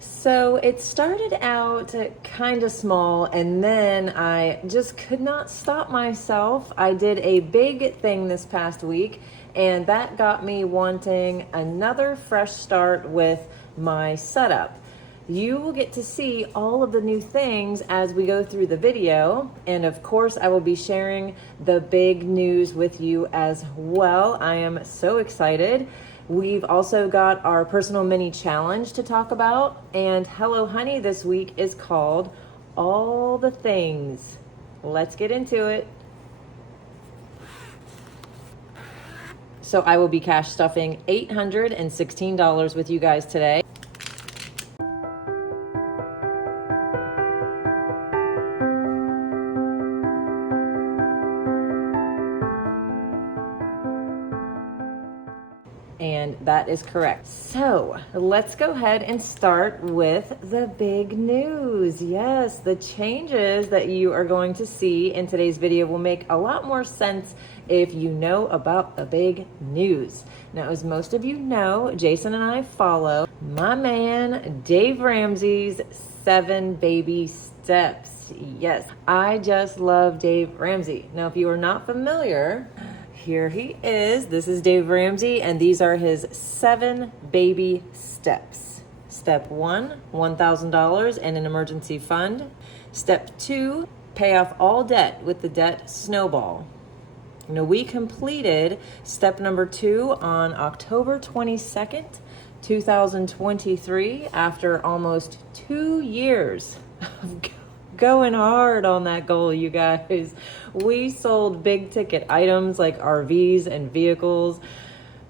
So it started out kind of small, and then I just could not stop myself. I did a big thing this past week, and that got me wanting another fresh start with my setup. You will get to see all of the new things as we go through the video, and of course I will be sharing the big news with you as well. I am so excited. We've also got our personal mini challenge to talk about, and Hello Honey this week is called All the Things. Let's get into it. So I will be cash stuffing $816 with you guys today. And that is correct. So let's go ahead and start with the big news. Yes, the changes that you are going to see in today's video will make a lot more sense if you know about the big news. Now, as most of you know, Jason and I follow my man Dave Ramsey's 7 baby steps. Yes, I just love Dave Ramsey. Now, if you are not familiar, here he is. This is Dave Ramsey, and these are his 7 baby steps. Step 1, $1,000 in an emergency fund. Step 2, pay off all debt with the debt snowball. Now, we completed step number 2 on October 22nd, 2023, after almost 2 years of going hard on that goal, you guys. We sold big ticket items like RVs and vehicles.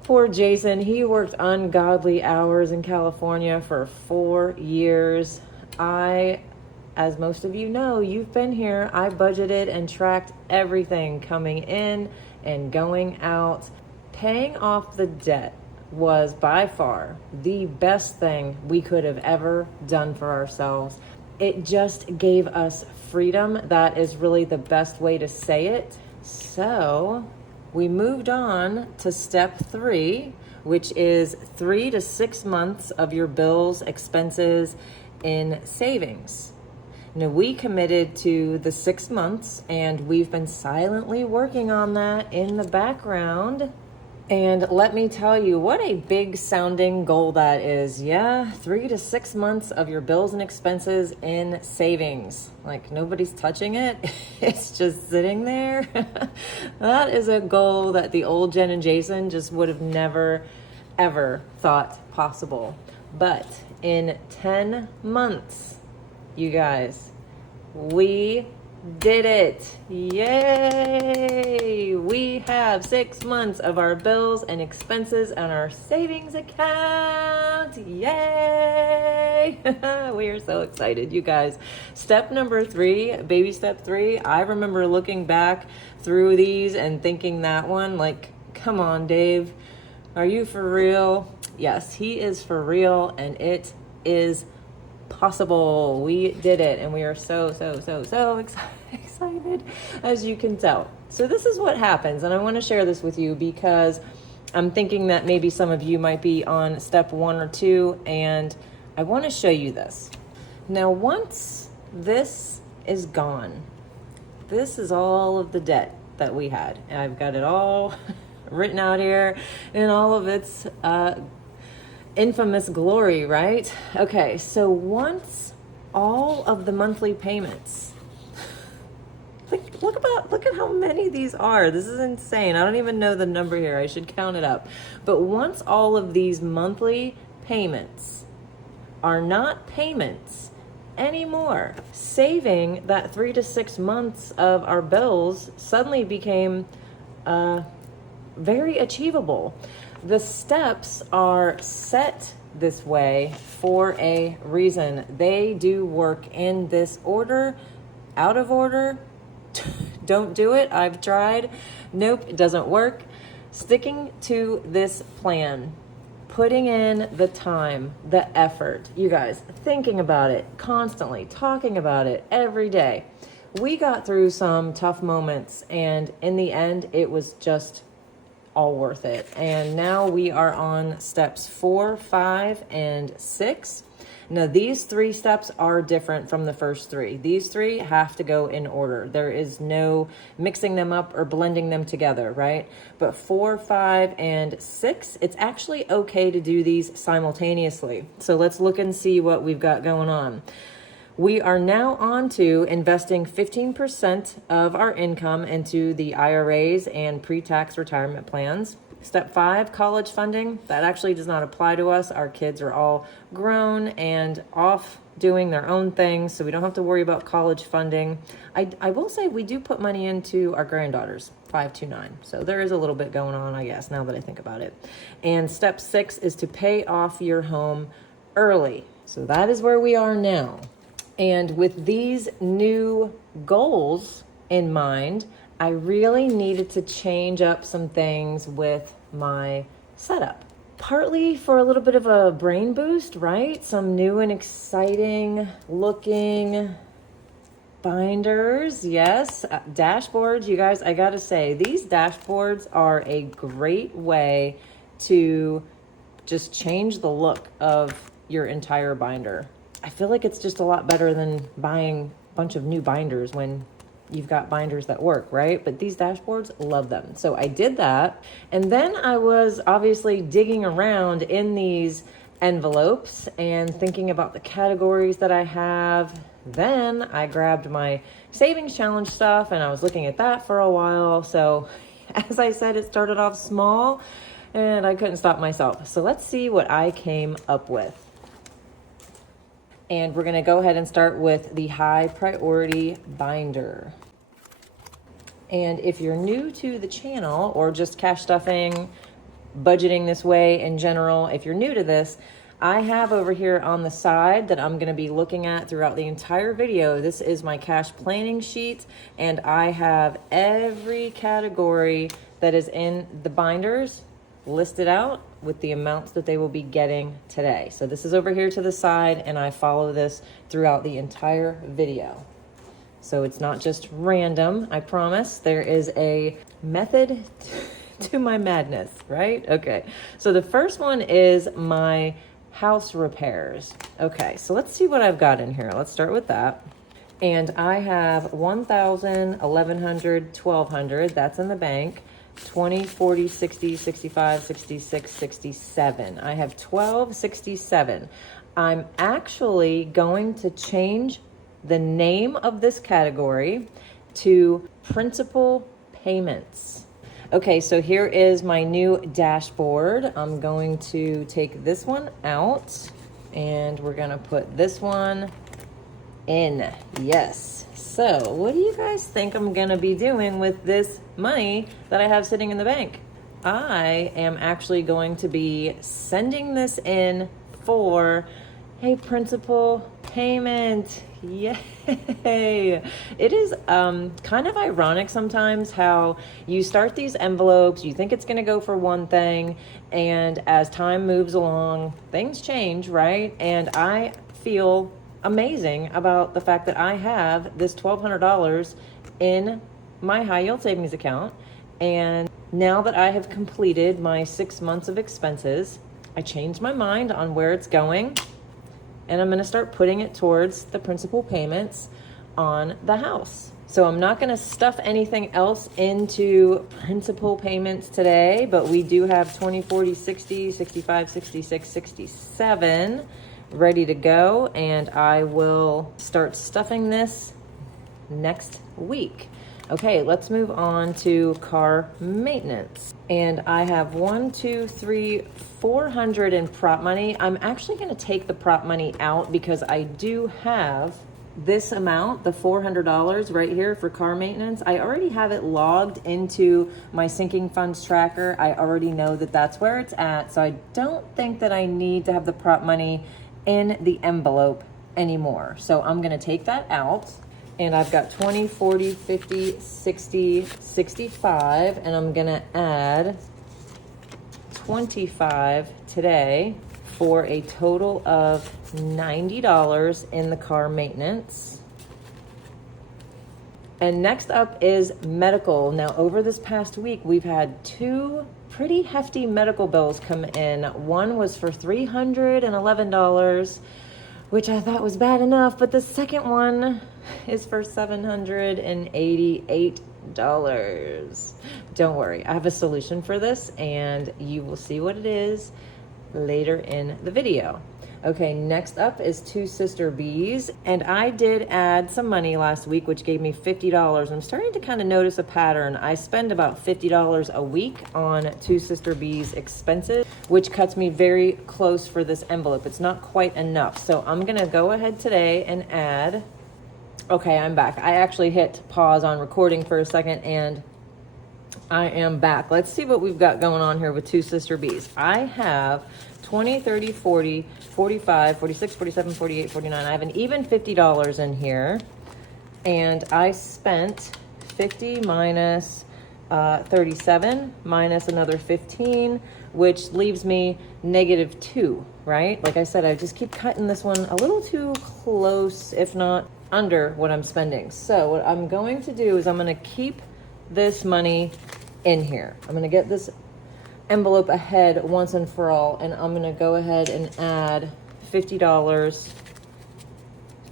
Poor Jason, he worked ungodly hours in California for 4 years. As most of you know, you've been here, I budgeted and tracked everything coming in and going out. Paying off the debt was by far the best thing we could have ever done for ourselves. It just gave us freedom. That is really the best way to say it. So we moved on to step 3, which is 3 to 6 months of your bills, expenses in savings. Now, we committed to the 6 months, and we've been silently working on that in the background. And let me tell you, what a big sounding goal that is. Yeah, 3 to 6 months of your bills and expenses in savings. Like, nobody's touching it. It's just sitting there. That is a goal that the old Jenn and Jason just would have never, ever thought possible. But in 10 months, you guys, we did it. Yay! We have 6 months of our bills and expenses on our savings account. Yay! We are so excited, you guys. Step number 3, baby step 3, I remember looking back through these and thinking that one, like, come on, Dave, are you for real? Yes, he is for real, and it is possible. We did it, and we are so excited, as you can tell. So this is what happens, and I want to share this with you because I'm thinking that maybe some of you might be on step 1 or 2, and I want to show you this. Now, once this is gone, this is all of the debt that we had. And I've got it all written out here in all of its infamous glory, right? Okay, so once all of the monthly payments, look at how many these are. This is insane. I don't even know the number here. I should count it up. But once all of these monthly payments are not payments anymore, saving that 3 to 6 months of our bills suddenly became very achievable. The steps are set this way for a reason. They do work in this order. Out of order, don't do it. I've tried. Nope, it doesn't work. Sticking to this plan, putting in the time, the effort, you guys, thinking about it constantly, talking about it every day. We got through some tough moments, and in the end, it was just all worth it. And now we are on steps 4, 5, and 6. Now, these 3 steps are different from the first 3. These 3 have to go in order. There is no mixing them up or blending them together, right? But 4, 5, and 6, it's actually okay to do these simultaneously. So let's look and see what we've got going on. We are now on to investing 15% of our income into the IRAs and pre-tax retirement plans. Step 5, college funding. That actually does not apply to us. Our kids are all grown and off doing their own things, so we don't have to worry about college funding. I will say we do put money into our granddaughters, 5 to 9. So there is a little bit going on, I guess, now that I think about it. And step 6 is to pay off your home early. So that is where we are now. And with these new goals in mind, I really needed to change up some things with my setup. Partly for a little bit of a brain boost, right? Some new and exciting looking binders. Yes, dashboards. You guys, I gotta say, these dashboards are a great way to just change the look of your entire binder. I feel like it's just a lot better than buying a bunch of new binders when you've got binders that work, right? But these dashboards, love them. So I did that. And then I was obviously digging around in these envelopes and thinking about the categories that I have. Then I grabbed my savings challenge stuff and I was looking at that for a while. So as I said, it started off small and I couldn't stop myself. So let's see what I came up with. And we're gonna go ahead and start with the high priority binder. And if you're new to the channel or just cash stuffing, budgeting this way in general, if you're new to this, I have over here on the side that I'm gonna be looking at throughout the entire video. This is my cash planning sheet, and I have every category that is in the binders listed out with the amounts that they will be getting today. So this is over here to the side, and I follow this throughout the entire video. So it's not just random, I promise. There is a method to my madness, right? Okay, so the first one is my house repairs. Okay, so let's see what I've got in here. Let's start with that. And I have 1,000, 1,100, 1,200, that's in the bank. 20, 40, 60, 65, 66, 67. I have 1267. I'm actually going to change the name of this category to principal payments. Okay, so here is my new dashboard. I'm going to take this one out and we're gonna put this one in. Yes. So what do you guys think I'm gonna be doing with this money that I have sitting in the bank? I am actually going to be sending this in for a principal payment. Yay! It is kind of ironic sometimes how you start these envelopes, you think it's going to go for one thing, and as time moves along, things change, right? And I feel amazing about the fact that I have this $1,200 in my high yield savings account. And now that I have completed my 6 months of expenses, I changed my mind on where it's going, and I'm going to start putting it towards the principal payments on the house. So I'm not going to stuff anything else into principal payments today, but we do have 20, 40, 60, 65, 66, 67 ready to go, and I will start stuffing this next week. Okay, let's move on to car maintenance. And I have 400 in prop money. I'm actually going to take the prop money out because I do have this amount, the $400 right here for car maintenance. I already have it logged into my sinking funds tracker. I already know that that's where it's at, so I don't think that I need to have the prop money in the envelope anymore. So I'm going to take that out. And I've got 20, 40, 50, 60, 65, and I'm gonna add 25 today for a total of $90 in the car maintenance. And next up is medical. Now, over this past week, we've had 2 pretty hefty medical bills come in. One was for $311. which I thought was bad enough, but the second one is for $788. Don't worry, I have a solution for this, and you will see what it is later in the video. Okay, next up is Two Sister Bees, and I did add some money last week, which gave me $50. I'm starting to kind of notice a pattern. I spend about $50 a week on Two Sister Bees expenses, which cuts me very close for this envelope. It's not quite enough, so I'm gonna go ahead today and add. Okay, I'm back. I actually hit pause on recording for a second, and I am back. Let's see what we've got going on here with Two Sister Bees. I have 20, 30, 40, 45, 46, 47, 48, 49. I have an even $50 in here. And I spent 50 minus 37 minus another 15, which leaves me -2, right? Like I said, I just keep cutting this one a little too close, if not under what I'm spending. So what I'm going to do is I'm going to keep this money in here. I'm going to get this envelope ahead once and for all, and I'm going to go ahead and add $50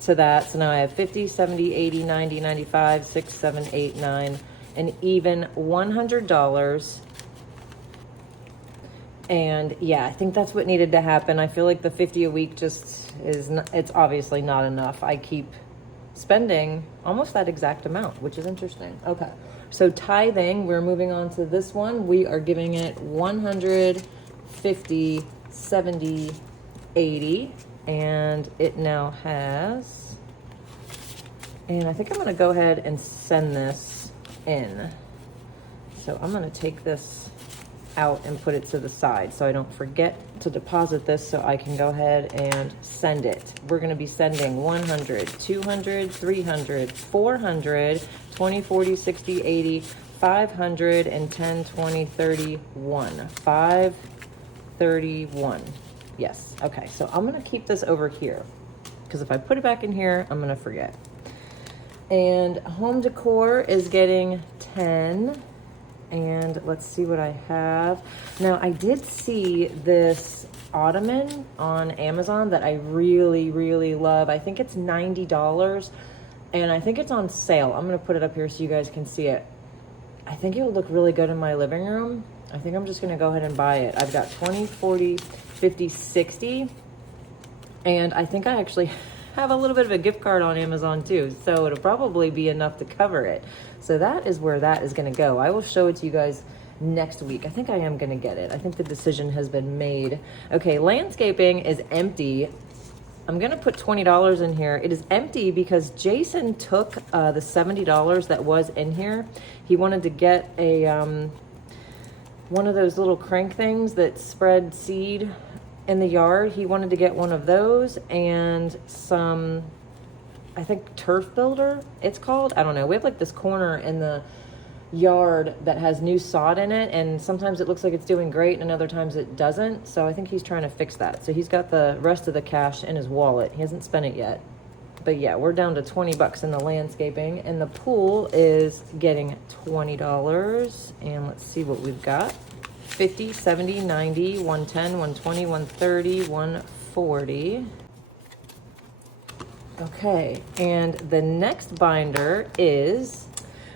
to that. So now I have 50, 70, 80, 90, 95, 6, 7, 8, 9, and even $100. And yeah, I think that's what needed to happen. I feel like the 50 a week just is not, it's obviously not enough. I keep spending almost that exact amount, which is interesting. Okay. So tithing, we're moving on to this one. We are giving it 150, 70, 80, and it now has, and I think I'm going to go ahead and send this in. So I'm going to take this out and put it to the side so I don't forget to deposit this, so I can go ahead and send it. We're going to be sending 100, 200, 300, 400, 20, 40, 60, 80, 500, and 10, 20, 31. 531. Yes. Okay. So I'm going to keep this over here because if I put it back in here, I'm going to forget. And home decor is getting 10. And let's see what I have. Now, I did see this ottoman on Amazon that I really, really love. I think it's $90, and I think it's on sale. I'm going to put it up here so you guys can see it. I think it would look really good in my living room. I think I'm just going to go ahead and buy it. I've got 20, 40, 50, 60, and I think I actually have a little bit of a gift card on Amazon too, so it'll probably be enough to cover it. So that is where that is going to go. I will show it to you guys next week. I think I am going to get it. I think the decision has been made. Okay, landscaping is empty. I'm going to put $20 in here. It is empty because Jason took the $70 that was in here. He wanted to get a one of those little crank things that spread seed in the yard. He wanted to get one of those and some, I think, turf builder it's called. I don't know. We have like this corner in the yard that has new sod in it, and sometimes it looks like it's doing great and other times it doesn't. So I think he's trying to fix that. So he's got the rest of the cash in his wallet. He hasn't spent it yet. But yeah, we're down to 20 bucks in the landscaping, and the pool is getting $20. And let's see what we've got. 50, 70, 90, 110, 120, 130, 140. Okay, and the next binder is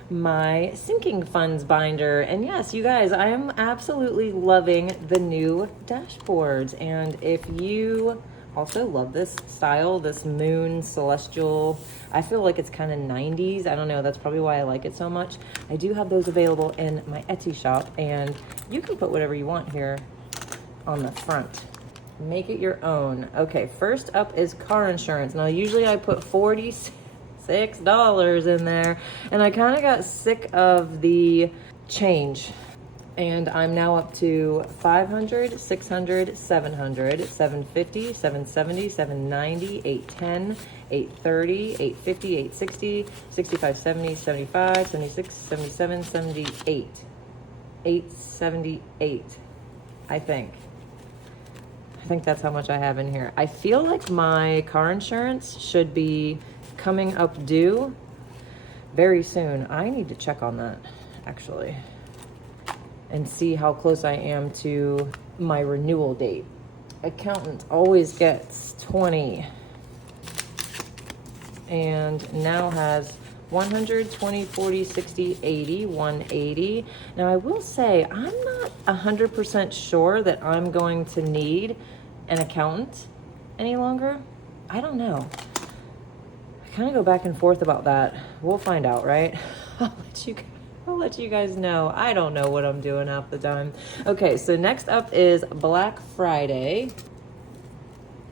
my sinking funds binder. And yes, you guys, I am absolutely loving the new dashboards. And if you also love this style, this moon celestial, I feel like it's kind of 90s. I don't know, that's probably why I like it so much. I do have those available in my Etsy shop, and you can put whatever you want here on the front. Make it your own. Okay, first up is car insurance. Now, usually I put $46 in there, and I kind of got sick of the change. And I'm now up to 500, 600, 700, 750, 770, 790, 810, 830, 850, 860, 65, 70, 75, 76, 77, 78, 878, I think that's how much I have in here. I feel like my car insurance should be coming up due very soon. I need to check on that, actually, and see how close I am to my renewal date. Accountant always gets 20. and now has 100, 20, 40, 60, 80, 180. Now I will say, I'm not 100% sure that I'm going to need an accountant any longer. I don't know. I kind of go back and forth about that. We'll find out, right? I'll let you guys know. I don't know what I'm doing half the time. Okay, so next up is Black Friday.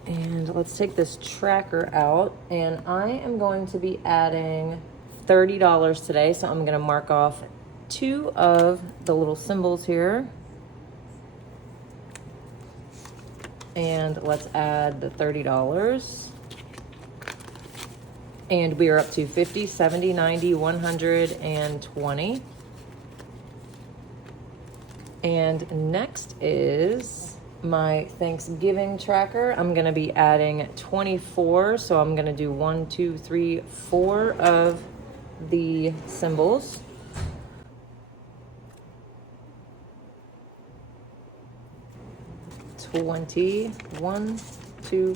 And let's take this tracker out. And I am going to be adding $30 today. So I'm gonna mark off 2 of the little symbols here. And let's add the $30. And we are up to 50, 70, 90, 120. And next is my Thanksgiving tracker. I'm gonna be adding 24. So I'm gonna do 1, 2, 3, 4 of the symbols. $20, 1, 2,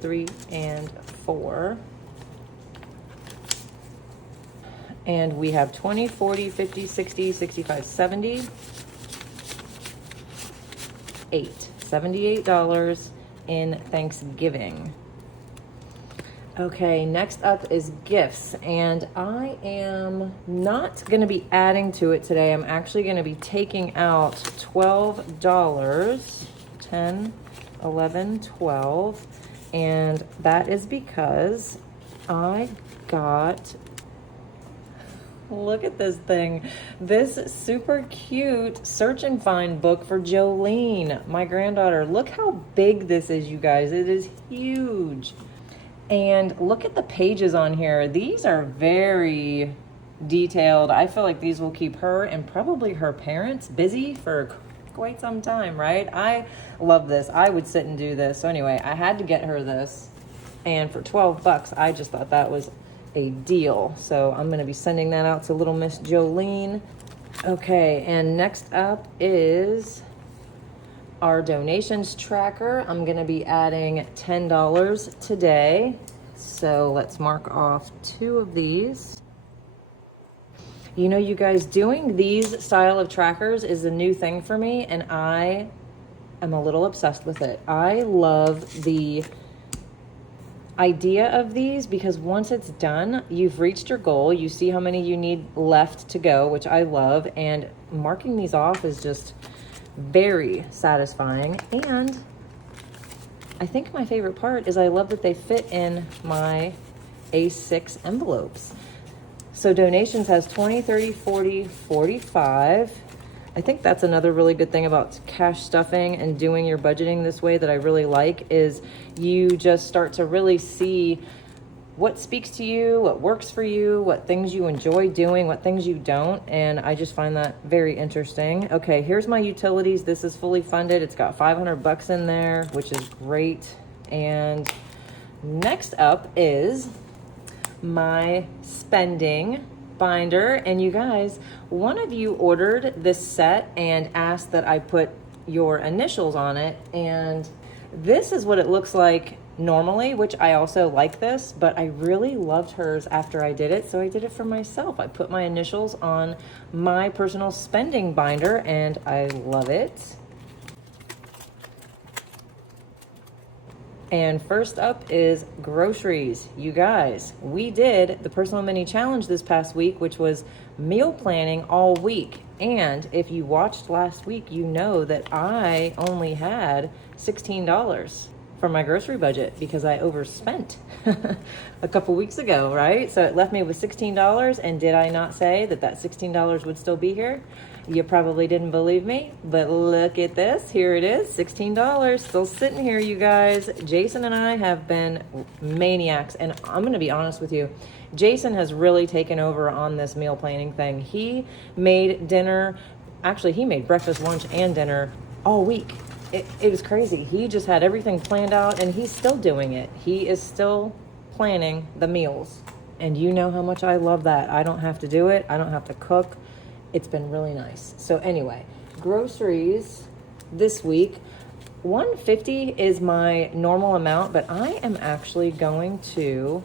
3, and 4. And we have 20, 40, 50, 60, 65, 70. $78 in Thanksgiving. Okay, next up is gifts, and I am not going to be adding to it today. I'm actually going to be taking out $12, 10, 11, 12, and that is because I got, look at this thing, this super cute search and find book for Jolene, my granddaughter. Look how big this is, you guys. It is huge. And look at the pages on here. These are very detailed. I feel like these will keep her and probably her parents busy for quite some time, right? I love this. I would sit and do this. So anyway, I had to get her this. And for $12, I just thought that was a deal. So I'm going to be sending that out to little Miss Jolene. Okay, and next up is our donations tracker. I'm going to be adding $10 today. So let's mark off 2 of these. You know, you guys, doing these style of trackers is a new thing for me, and I am a little obsessed with it. I love the idea of these because once it's done, you've reached your goal. You see how many you need left to go, which I love, and marking these off is just very satisfying. And I think my favorite part is I love that they fit in my A6 envelopes. So donations has 20, 30, 40, 45. I think that's another really good thing about cash stuffing and doing your budgeting this way that I really like, is you just start to really see what speaks to you, what works for you, what things you enjoy doing, what things you don't. And I just find that very interesting. Okay, here's my utilities. This is fully funded. It's got $500 in there, which is great. And next up is my spending binder. And you guys, one of you ordered this set and asked that I put your initials on it. And this is what it looks like normally, which I also like this, but I really loved hers after I did it, so I did it for myself. I put my initials on my personal spending binder, and I love it. And first up is groceries. You guys, we did the personal mini challenge this past week, which was meal planning all week. And if you watched last week, you know that I only had $16 for my grocery budget because I overspent a couple weeks ago, right? So it left me with $16. And did I not say that that $16 would still be here? You probably didn't believe me, but look at this. Here it is, $16 still sitting here, you guys. Jason and I have been maniacs, and I'm gonna be honest with you. Jason has really taken over on this meal planning thing. He made dinner, actually he made breakfast, lunch, and dinner all week. It was crazy. He just had everything planned out, and he's still doing it. He is still planning the meals, and you know how much I love that. I don't have to do it. I don't have to cook. It's been really nice. So anyway, groceries this week, $150 is my normal amount, but I am actually going to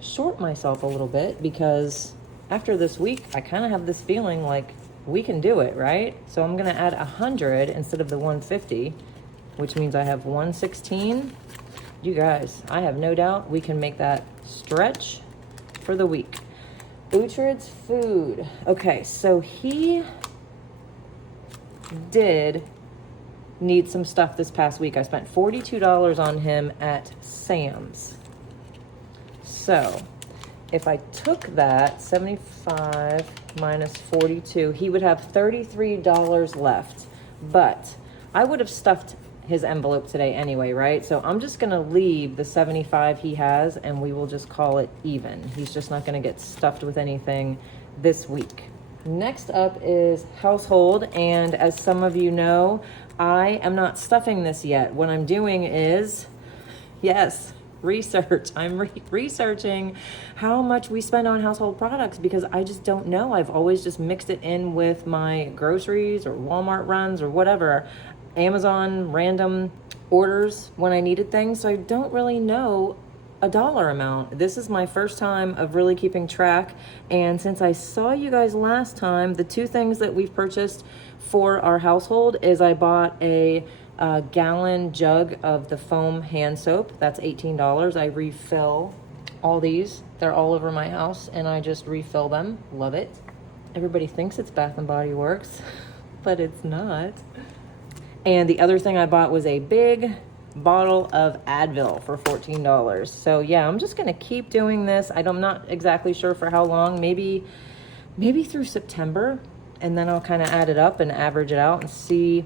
short myself a little bit because after this week, I kind of have this feeling like we can do it, right? So I'm gonna add 100 instead of the 150, which means I have 116. You guys, I have no doubt we can make that stretch for the week. Uhtred's food. Okay, so he did need some stuff this past week. I spent $42 on him at Sam's. So if I took that 75 minus 42, he would have $33 left. But I would have stuffed his envelope today anyway, right? So I'm just gonna leave the 75 he has and we will just call it even. He's just not gonna get stuffed with anything this week. Next up is household, and as some of you know, I am not stuffing this yet. What I'm doing is, yes, research. I'm researching how much we spend on household products because I just don't know. I've always just mixed it in with my groceries or Walmart runs or whatever, Amazon random orders when I needed things. So I don't really know a dollar amount. This is my first time of really keeping track. And since I saw you guys last time, the two things that we've purchased for our household is I bought a gallon jug of the foam hand soap. That's $18. I refill all these. They're all over my house and I just refill them. Love it. Everybody thinks it's Bath and Body Works, but it's not. And the other thing I bought was a big bottle of Advil for $14. So yeah, I'm just gonna keep doing this. I'm not exactly sure for how long, maybe through September, and then I'll kind of add it up and average it out and see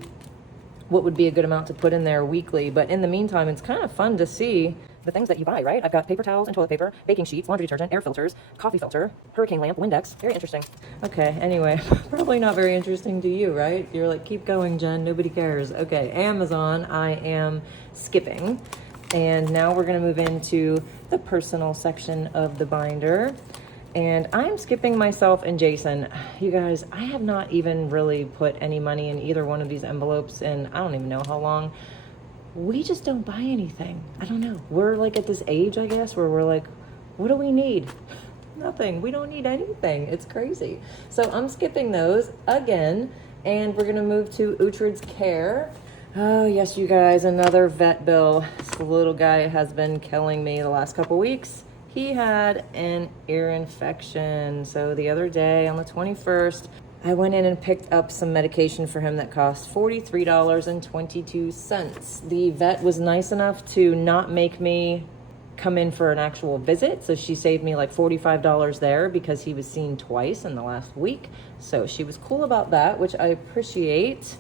what would be a good amount to put in there weekly. But in the meantime, it's kind of fun to see the things that you buy, right? I've got paper towels and toilet paper, baking sheets, laundry detergent, air filters, coffee filter, hurricane lamp, Windex. Very interesting. Okay, anyway, probably not very interesting to you, right? You're like, keep going, Jen, nobody cares. Okay, Amazon, I am skipping. And now we're gonna move into the personal section of the binder. And I'm skipping myself and Jason. You guys, I have not even really put any money in either one of these envelopes and I don't even know how long. We just don't buy anything. I don't know. We're like at this age, I guess, where we're like, what do we need? Nothing. We don't need anything. It's crazy. So I'm skipping those again, and we're gonna move to Uhtred's Care. Oh yes, you guys, another vet bill. This little guy has been killing me the last couple weeks. He had an ear infection. So the other day on the 21st, I went in and picked up some medication for him that cost $43.22. The vet was nice enough to not make me come in for an actual visit. So she saved me like $45 there because he was seen twice in the last week. So she was cool about that, which I appreciate.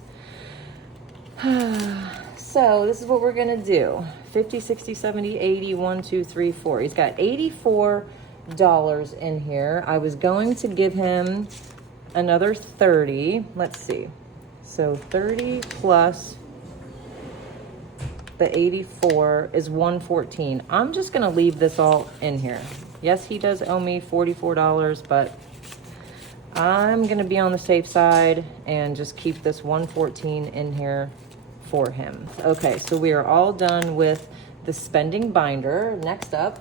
So this is what we're gonna do. 50, 60, 70, 80, 1, 2, 3, 4. He's got $84 in here. I was going to give him another 30. Let's see. So 30 plus the 84 is 114. I'm just gonna leave this all in here. Yes, he does owe me $44, but I'm gonna be on the safe side and just keep this 114 in here for him. Okay, so we are all done with the spending binder. Next up,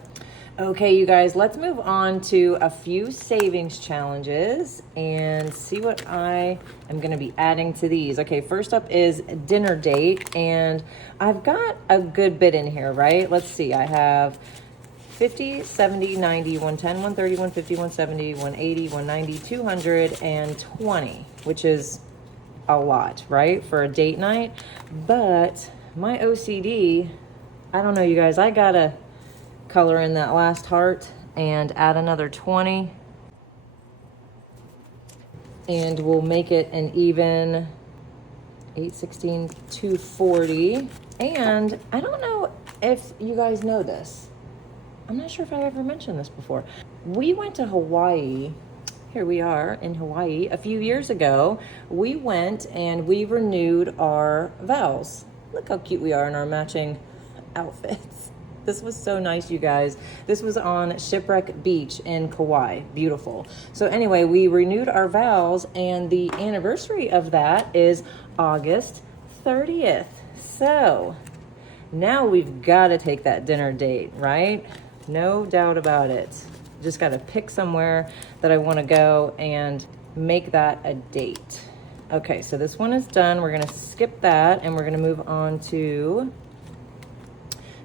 okay, you guys, let's move on to a few savings challenges and see what I am going to be adding to these. Okay, first up is dinner date, and I've got a good bit in here, right? Let's see, I have 50, 70, 90, 110, 130, 150, 170, 180, 190, 220, which is a lot, right, for a date night. But my OCD, I don't know, you guys, I gotta color in that last heart and add another 20, and we'll make it an even 816, 240. And I don't know if you guys know this. I'm not sure if I ever mentioned this before. We went to Hawaii. Here we are in Hawaii. A few years ago, we went and we renewed our vows. Look how cute we are in our matching outfits. This was so nice, you guys. This was on Shipwreck Beach in Kauai. Beautiful. So anyway, we renewed our vows, and the anniversary of that is August 30th. So now we've got to take that dinner date, right? No doubt about it. Just got to pick somewhere that I want to go and make that a date. Okay, so this one is done. We're going to skip that and we're going to move on to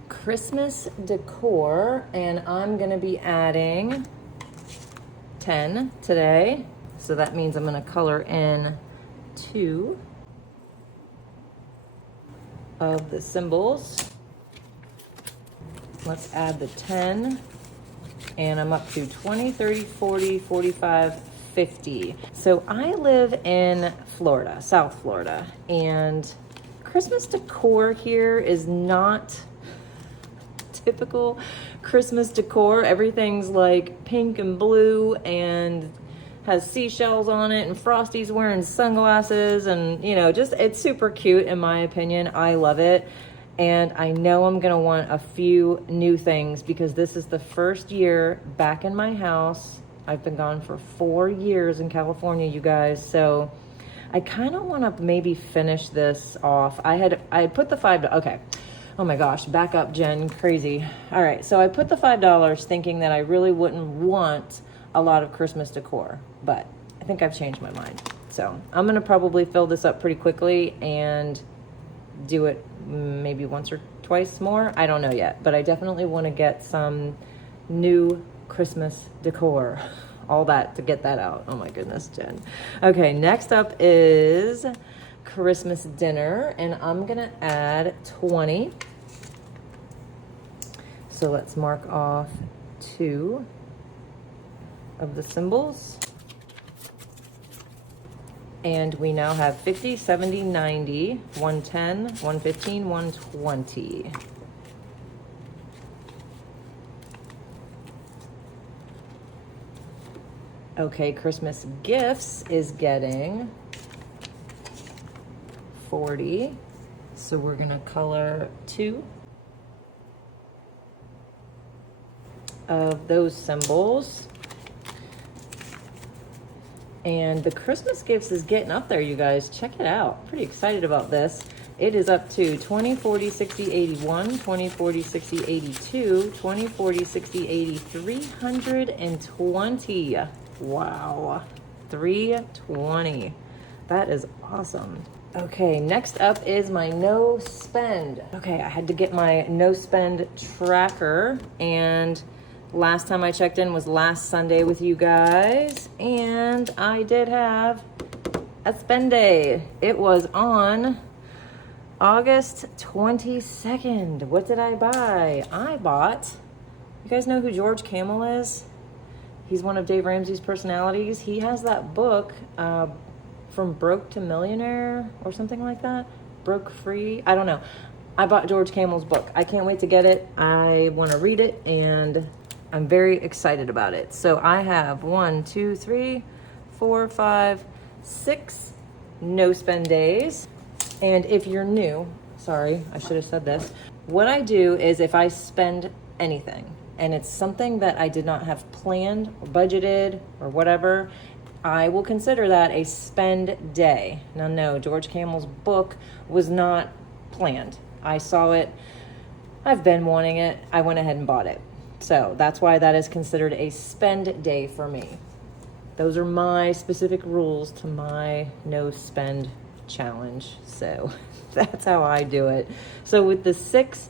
Christmas decor, and I'm going to be adding 10 today. So that means I'm going to color in 2 of the symbols. Let's add the 10, and I'm up to 20, 30, 40, 45, 50. So I live in Florida, South Florida, and Christmas decor here is not typical Christmas decor. Everything's like pink and blue and has seashells on it, and Frosty's wearing sunglasses, and you know, just it's super cute in my opinion. I love it. And I know I'm gonna want a few new things because this is the first year back in my house. I've been gone for 4 years in California, you guys. So I kind of want to maybe finish this off. I put the $5, okay. Oh my gosh, back up, Jen, crazy. All right, so I put the $5 thinking that I really wouldn't want a lot of Christmas decor, but I think I've changed my mind. So I'm gonna probably fill this up pretty quickly and do it maybe once or twice more. I don't know yet, but I definitely want to get some new Christmas decor, all that to get that out. Oh my goodness, Jen. Okay, next up is Christmas dinner, and I'm gonna add 20. So let's mark off 2 of the symbols. And we now have 50, 70, 90, 110, 115, 120. Okay, Christmas gifts is getting 40. So we're gonna color 2 of those symbols. And the Christmas gifts is getting up there, you guys. Check it out. Pretty excited about this. It is up to 20, 40, 60, 81, 20, 40, 60, 82, 20, 40, 60, 80, 320. Wow, 320. That is awesome. Okay, next up is my no spend. Okay, I had to get my no spend tracker, and last time I checked in was last Sunday with you guys, and I did have a spend day. It was on August 22nd. What did I buy? I bought, you guys know who George Camel is? He's one of Dave Ramsey's personalities. He has that book, From Broke to Millionaire or something like that. Broke Free, I don't know. I bought George Camel's book. I can't wait to get it. I want to read it, and I'm very excited about it. So I have 1, 2, 3, 4, 5, 6 no spend days. And if you're new, sorry, I should have said this. What I do is if I spend anything and it's something that I did not have planned or budgeted or whatever, I will consider that a spend day. Now, no, George Camel's book was not planned. I saw it. I've been wanting it. I went ahead and bought it. So that's why that is considered a spend day for me. Those are my specific rules to my no spend challenge. So that's how I do it. So with the 6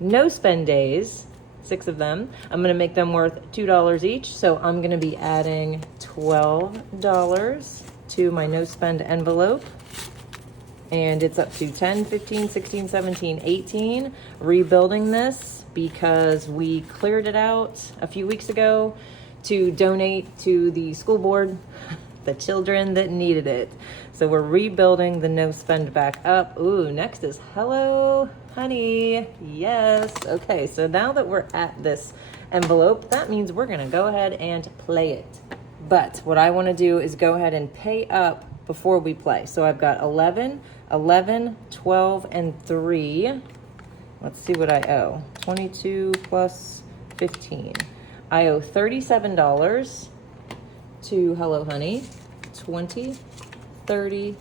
no spend days, 6 of them, I'm going to make them worth $2 each. So I'm going to be adding $12 to my no spend envelope. And it's up to 10, 15, 16, 17, 18. Rebuilding this because we cleared it out a few weeks ago to donate to the school board, the children that needed it. So we're rebuilding the no spend back up. Ooh, next is Hello Honey. Yes. Okay, so now that we're at this envelope, that means we're gonna go ahead and play it. But what I wanna do is go ahead and pay up before we play. So I've got 11, 11, 12, and 3. Let's see what I owe. 22 plus 15. I owe $37 to Hello Honey. 20, 30,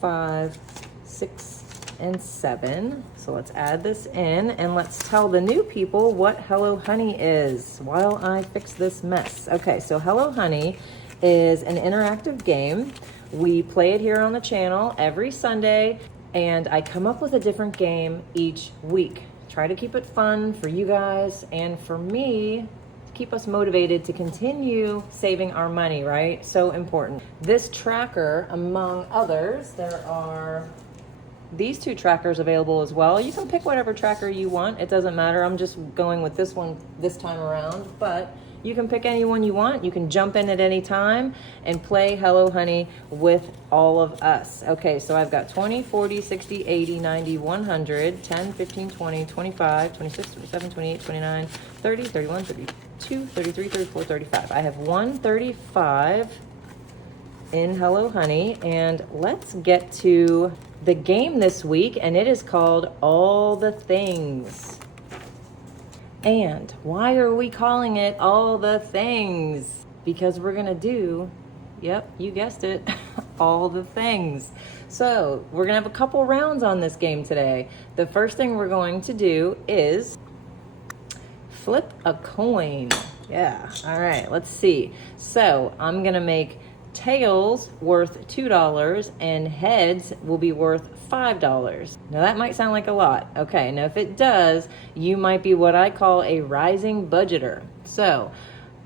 5, 6, and 7. So So let's add this in and let's tell the new people what Hello Honey is while I fix this mess. Okay, so Hello Honey is an interactive game. We play it here on the channel every Sunday, and I come up with a different game each week. Try to keep it fun for you guys and for me, keep us motivated to continue saving our money, right? So important. This tracker, among others, there are these two trackers available as well. You can pick whatever tracker you want. It doesn't matter. I'm just going with this one this time around, but you can pick any one you want. You can jump in at any time and play Hello Honey with all of us. Okay, so I've got 20, 40, 60, 80, 90, 100, 10, 15, 20, 25, 26, 27, 28, 29, 30, 31, 32, 33, 34, 35. I have 135 in Hello Honey, and let's get to the game this week, and it is called All the Things. And why are we calling it All the Things? Because we're gonna do, yep, you guessed it, all the things. So we're gonna have a couple rounds on this game today. The first thing we're going to do is flip a coin. Yeah, all right, let's see. So I'm gonna make tails worth $2 and heads will be worth $5. Now that might sound like a lot. Okay, now if it does, you might be what I call a rising budgeter. So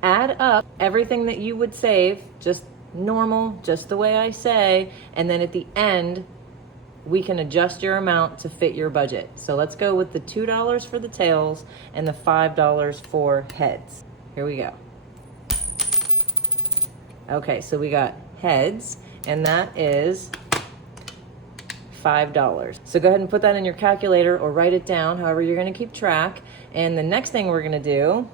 add up everything that you would save, just normal, just the way I say, and then at the end, we can adjust your amount to fit your budget. So let's go with the $2 for the tails and the $5 for heads. Here we go. Okay, so we got heads, and that is $5. So go ahead and put that in your calculator or write it down, however you're gonna keep track. And the next thing we're gonna do,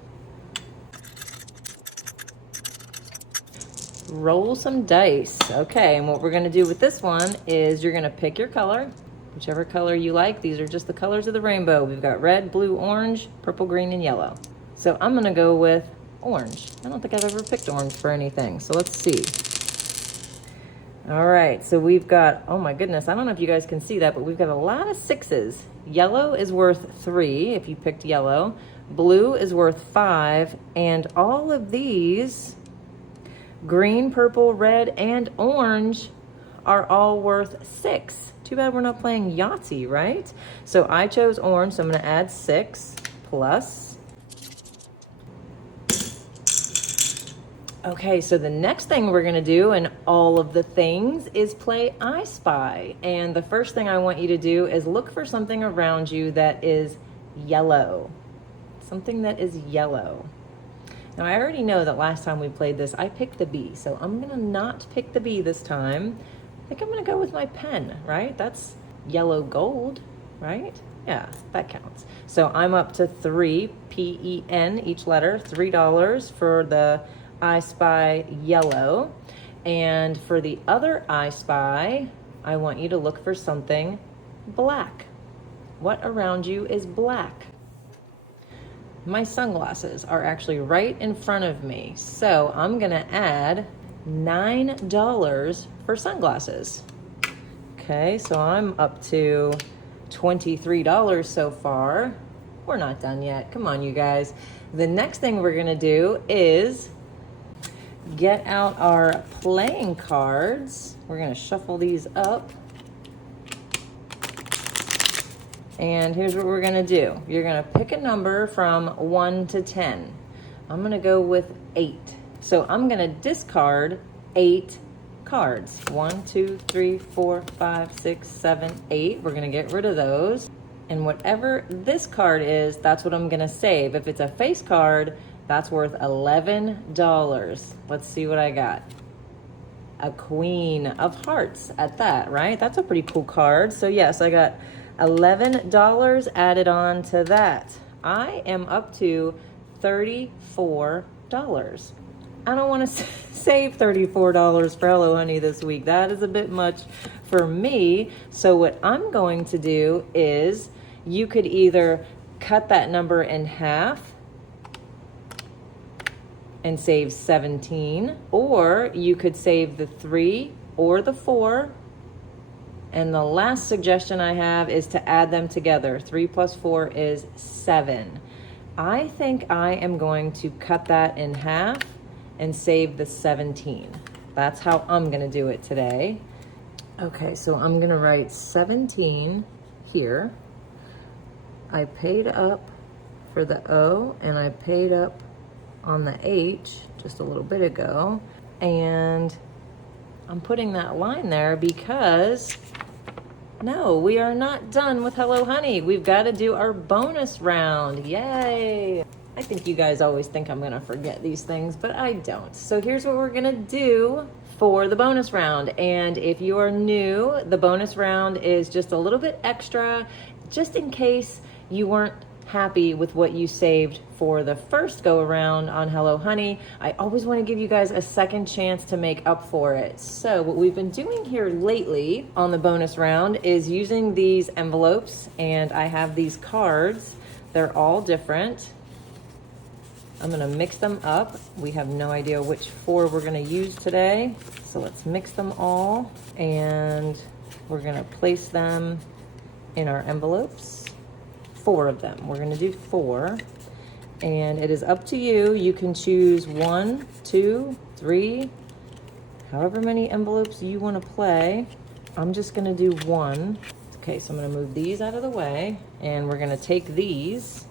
roll some dice. Okay, and what we're gonna do with this one is you're gonna pick your color, whichever color you like. These are just the colors of the rainbow. We've got red, blue, orange, purple, green, and yellow. So I'm gonna go with orange. I don't think I've ever picked orange for anything, so let's see. All right, so we've got, oh my goodness, I don't know if you guys can see that, but we've got a lot of sixes. Yellow is worth 3 if you picked yellow. Blue is worth 5, and all of these, green, purple, red, and orange, are all worth 6. Too bad we're not playing Yahtzee, right? So I chose orange, so I'm gonna add 6 plus. Okay, so the next thing we're gonna do in all of the things is play I Spy. And the first thing I want you to do is look for something around you that is yellow. Something that is yellow. Now I already know that last time we played this, I picked the B, so I'm gonna not pick the B this time. I think I'm gonna go with my pen, right? That's yellow gold, right? Yeah, that counts. So I'm up to 3, P-E-N, each letter, $3 for the I Spy yellow. And for the other I Spy, I want you to look for something black. What around you is black? My sunglasses are actually right in front of me. So I'm gonna add $9 for sunglasses. Okay, so I'm up to $23 so far. We're not done yet. Come on, you guys. The next thing we're gonna do is get out our playing cards. We're gonna shuffle these up. And here's what we're gonna do. You're gonna pick a number from 1 to 10. I'm gonna go with 8. So I'm gonna discard 8 cards. 1, 2, 3, 4, 5, 6, 7, 8. We're gonna get rid of those. And whatever this card is, that's what I'm gonna save. If it's a face card, that's worth $11. Let's see what I got. A Queen of Hearts at that, right? That's a pretty cool card. So yes, I got $11 added on to that. I am up to $34. I don't want to save $34 for Hello Honey this week. That is a bit much for me. So what I'm going to do is you could either cut that number in half and save 17, or you could save the 3 or the 4 And the last suggestion I have is to add them together. 3 plus 4 is 7. I think I am going to cut that in half and save the 17. That's how I'm gonna do it today. Okay, so I'm gonna write 17 here. I paid up for the O and I paid up on the H just a little bit ago. And I'm putting that line there because no, we are not done with Hello Honey. We've got to do our bonus round. Yay! I think you guys always think I'm gonna forget these things, but I don't. So here's what we're gonna do for the bonus round. And if you are new, the bonus round is just a little bit extra, just in case you weren't happy with what you saved for the first go around on Hello Honey. I always want to give you guys a second chance to make up for it. So what we've been doing here lately on the bonus round is using these envelopes, and I have these cards. They're all different. I'm gonna mix them up. We have no idea which 4 we're gonna use today. So let's mix them all, and we're gonna place them in our envelopes. 4 of them. We're gonna do 4, and it is up to you. You can choose 1, 2, 3, however many envelopes you want to play. I'm just gonna do 1. Okay, so I'm gonna move these out of the way, and we're gonna take these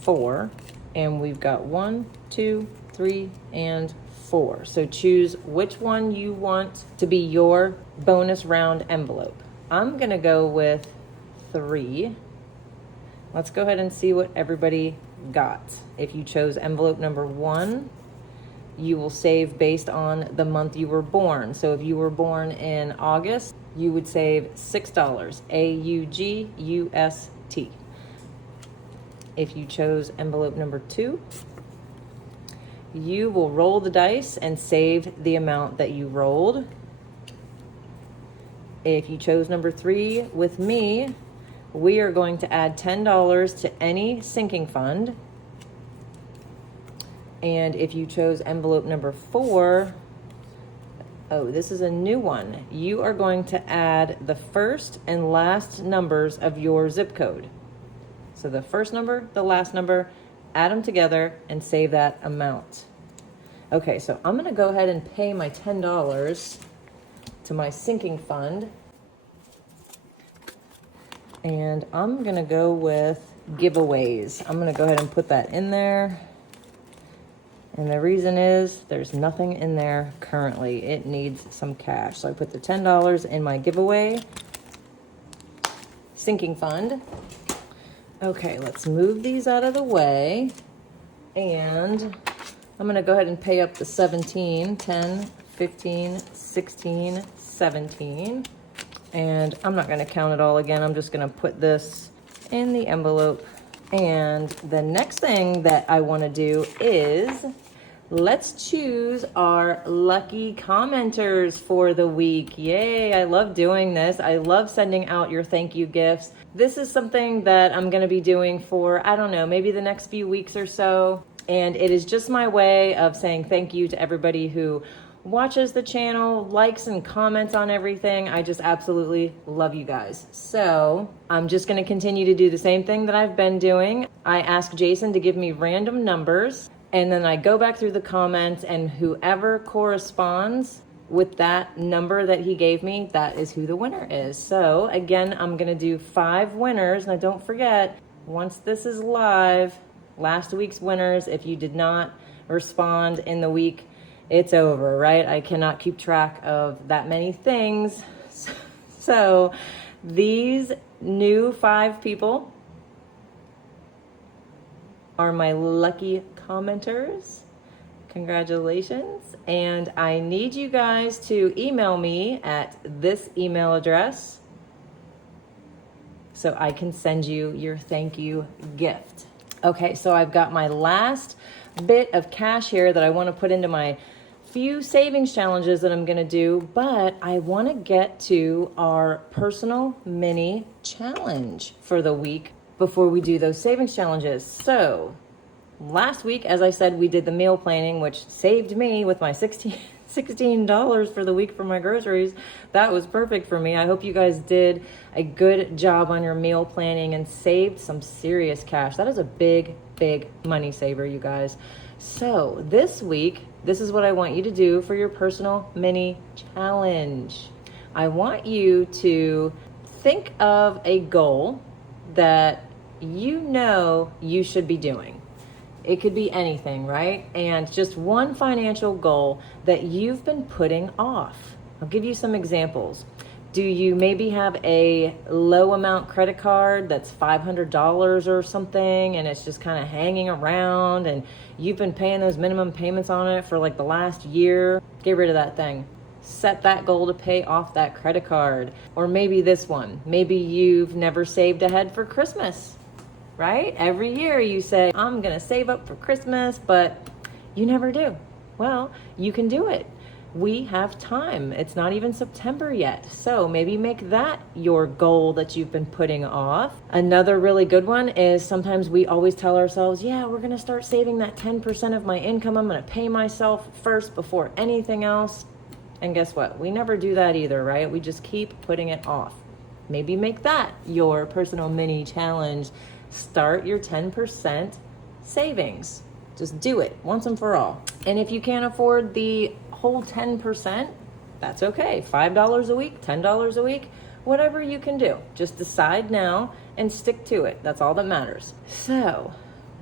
4, and we've got 1, 2, 3, and 4. So choose which one you want to be your bonus round envelope. I'm gonna go with 3. Let's go ahead and see what everybody got. If you chose envelope number 1, you will save based on the month you were born. So if you were born in August, you would save $6, AUGUST. If you chose envelope number 2, you will roll the dice and save the amount that you rolled. If you chose number 3 with me, we are going to add $10 to any sinking fund. And if you chose envelope number 4, oh, this is a new one. You are going to add the first and last numbers of your zip code. So the first number, the last number, add them together and save that amount. Okay, so I'm gonna go ahead and pay my $10 to my sinking fund. And I'm gonna go with giveaways. I'm gonna go ahead and put that in there. And the reason is there's nothing in there currently. It needs some cash. So I put the $10 in my giveaway sinking fund. Okay, let's move these out of the way. And I'm gonna go ahead and pay up the 17, 10, 15, 16, 17. And I'm not gonna count it all again. I'm just gonna put this in the envelope. And the next thing that I wanna do is let's choose our lucky commenters for the week. Yay, I love doing this. I love sending out your thank you gifts. This is something that I'm gonna be doing for, I don't know, maybe the next few weeks or so. And it is just my way of saying thank you to everybody who watches the channel, likes and comments on everything. I just absolutely love you guys. So I'm just gonna continue to do the same thing that I've been doing. I ask Jason to give me random numbers, and then I go back through the comments, and whoever corresponds with that number that he gave me, that is who the winner is. So again, I'm gonna do 5 winners. Now don't forget, once this is live, last week's winners, if you did not respond in the week, it's over, right? I cannot keep track of that many things. So these new 5 people are my lucky commenters. Congratulations. And I need you guys to email me at this email address so I can send you your thank you gift. Okay, so I've got my last bit of cash here that I want to put into my few savings challenges that I'm going to do, but I want to get to our personal mini challenge for the week before we do those savings challenges. So last week, as I said, we did the meal planning, which saved me with my 16 $16 for the week for my groceries. That was perfect for me. I hope you guys did a good job on your meal planning and saved some serious cash. That is a big, big money saver, you guys. So this week, this is what I want you to do for your personal mini challenge. I want you to think of a goal that you know you should be doing. It could be anything, right? And just one financial goal that you've been putting off. I'll give you some examples. Do you maybe have a low amount credit card that's $500 or something, and it's just kind of hanging around, and you've been paying those minimum payments on it for like the last year? Get rid of that thing. Set that goal to pay off that credit card. Or maybe this one. Maybe you've never saved ahead for Christmas. Right? Every year you say, I'm going to save up for Christmas, but you never do. Well, you can do it. We have time. It's not even September yet. So maybe make that your goal that you've been putting off. Another really good one is sometimes we always tell ourselves, yeah, we're going to start saving that 10% of my income. I'm going to pay myself first before anything else. And guess what? We never do that either, right? We just keep putting it off. Maybe make that your personal mini challenge. Start your 10% savings. Just do it once and for all. And if you can't afford the whole 10%, that's okay. $5 a week, $10 a week, whatever you can do. Just decide now and stick to it. That's all that matters. So,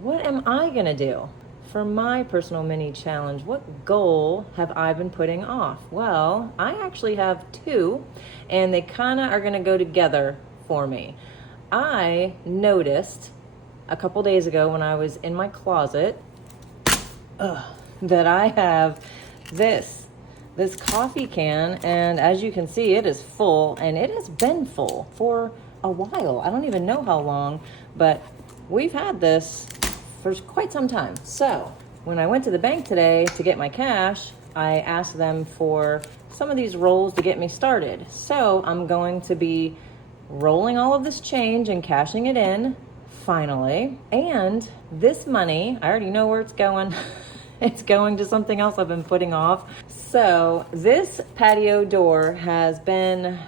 what am I going to do for my personal mini challenge? What goal have I been putting off? Well, I actually have two, and they kind of are going to go together for me. I noticed a couple days ago when I was in my closet that I have this coffee can, and as you can see, it is full, and it has been full for a while. I don't even know how long, but we've had this for quite some time. So when I went to the bank today to get my cash, I asked them for some of these rolls to get me started. So I'm going to be rolling all of this change and cashing it in finally. And this money, I already know where it's going. It's going to something else I've been putting off. So this patio door has been,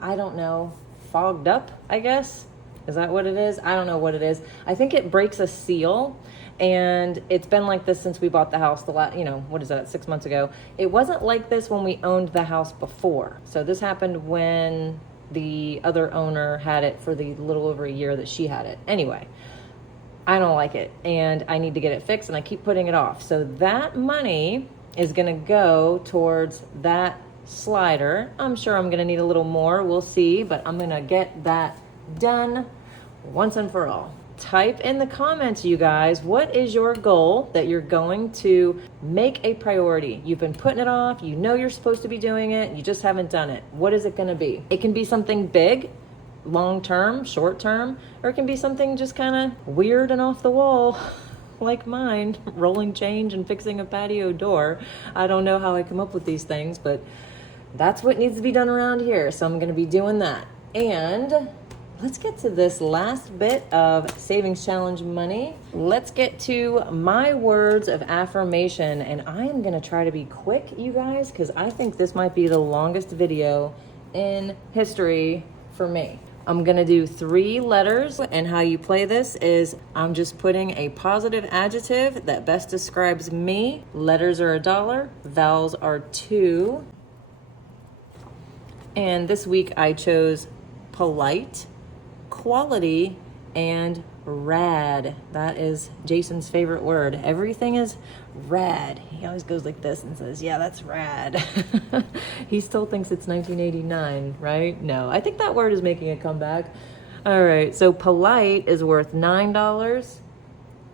I don't know, fogged up, I guess. Is that what it is? I don't know what it is. I think it breaks a seal, and it's been like this since we bought the house what is that, 6 months ago. It wasn't like this when we owned the house before. So this happened when the other owner had it for the little over a year that she had it. Anyway, I don't like it, and I need to get it fixed, and I keep putting it off. So that money is going to go towards that slider. I'm sure I'm going to need a little more. We'll see, but I'm going to get that done once and for all. Type in the comments, you guys, what is your goal that you're going to make a priority? You've been putting it off. You know you're supposed to be doing it. You just haven't done it. What is it going to be? It can be something big, long-term, short-term, or it can be something just kind of weird and off the wall like mine, rolling change and fixing a patio door. I don't know how I come up with these things, but that's what needs to be done around here. So I'm going to be doing that. And let's get to this last bit of savings challenge money. Let's get to my words of affirmation. And I am going to try to be quick, you guys, because I think this might be the longest video in history for me. I'm going to do 3 letters, and how you play this is I'm just putting a positive adjective that best describes me. Letters are $1, vowels are 2. And this week I chose polite, quality, and rad. That is Jason's favorite word. Everything is rad. He always goes like this and says, yeah, that's rad. He still thinks it's 1989, right? No, I think that word is making a comeback. All right, so polite is worth $9,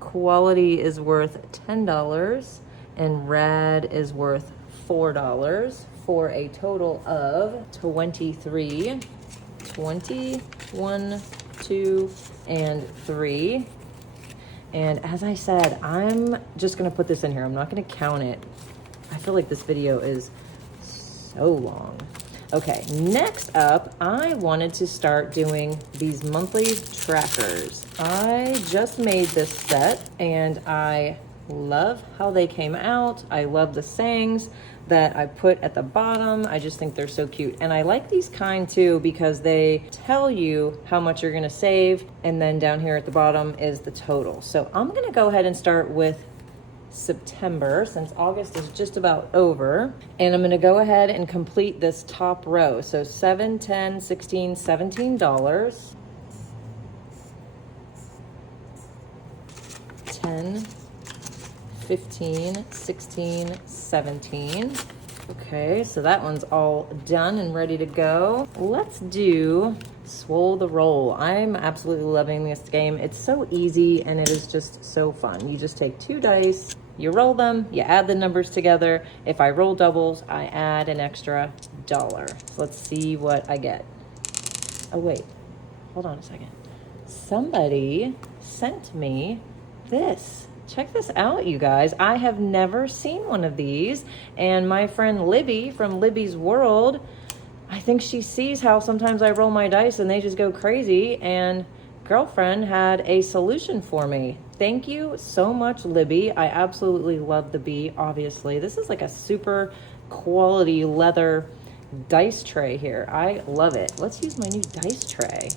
quality is worth $10, and rad is worth $4 for a total of 23. 21, 2, and 3. And as I said, I'm just gonna put this in here. I'm not gonna count it. I feel like this video is so long. Okay, next up, I wanted to start doing these monthly trackers. I just made this set, and I love how they came out. I love the sayings that I put at the bottom. I just think they're so cute. And I like these kind too because they tell you how much you're gonna save, and then down here at the bottom is the total. So I'm gonna go ahead and start with September, since August is just about over, and I'm gonna go ahead and complete this top row. So $7, $10, $16, $17, 10, 15, 16, 17. Okay, so that one's all done and ready to go. Let's do Swole the Roll. I'm absolutely loving this game. It's so easy and it is just so fun. You just take 2 dice, you roll them, you add the numbers together. If I roll doubles, I add an extra $1. So let's see what I get. Oh wait, hold on a second. Somebody sent me this. Check this out, you guys. I have never seen one of these, and my friend Libby from Libby's World, I think she sees how sometimes I roll my dice and they just go crazy, and girlfriend had a solution for me. Thank you so much, Libby. I absolutely love the bee, obviously. This is like a super quality leather dice tray here. I love it. Let's use my new dice tray.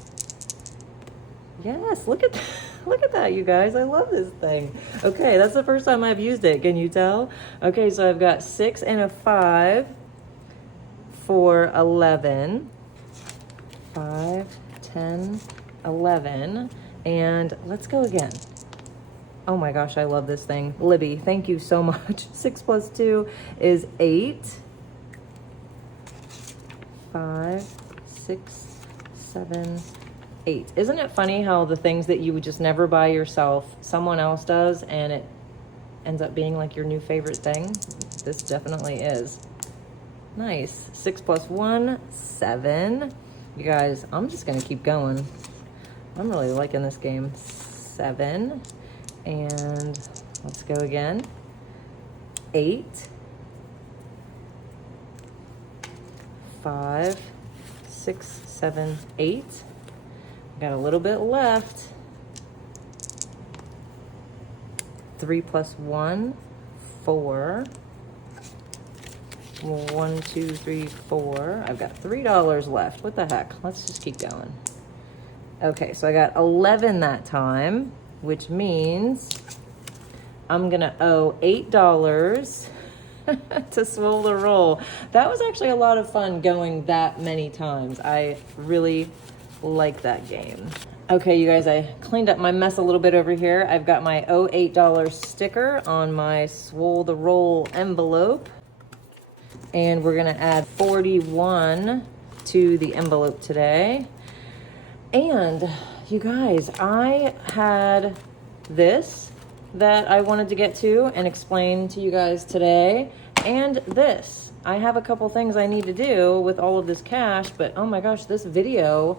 Yes, look at that. Look at that, you guys. I love this thing. Okay, that's the first time I've used it. Can you tell? Okay, so I've got 6 and a 5 for 11. 5, 10, 11. And let's go again. Oh my gosh, I love this thing. Libby, thank you so much. 6 plus 2 is 8. 5, 6, 7, 8. Isn't it funny how the things that you would just never buy yourself, someone else does, and it ends up being like your new favorite thing? This definitely is. Nice. 6 plus 1, 7. You guys, I'm just gonna keep going. I'm really liking this game. 7, and let's go again. 8, 5, 6, 7, 8. Got a little bit left. 3 plus 1, 4. 1, 2, 3, 4. I've got $3 left. What the heck? Let's just keep going. Okay, so I got 11 that time, which means I'm gonna owe $8 to Swole the Roll. That was actually a lot of fun going that many times. I really like that game. Okay, you guys, I cleaned up my mess a little bit over here. I've got my $8 sticker on my Swole the Roll envelope, and we're gonna add 41 to the envelope today. And you guys, I had this that I wanted to get to and explain to you guys today, and this. I have a couple things I need to do with all of this cash, but oh my gosh, this video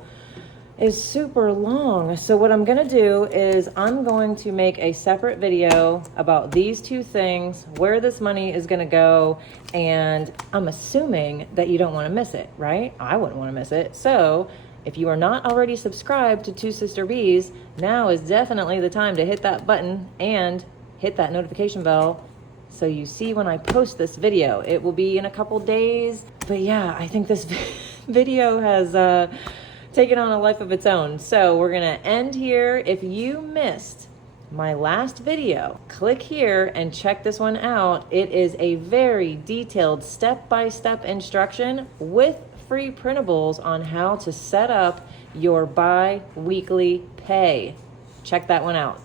is super long. So what I'm gonna do is I'm going to make a separate video about these 2 things, where this money is gonna go, and I'm assuming that you don't wanna miss it, right? I wouldn't wanna miss it. So if you are not already subscribed to Two Sister Bees, now is definitely the time to hit that button and hit that notification bell so you see when I post this video. It will be in a couple days, but yeah, I think this video has taken on a life of its own. So we're gonna end here. If you missed my last video, click here and check this one out. It is a very detailed step-by-step instruction with free printables on how to set up your bi-weekly pay. Check that one out.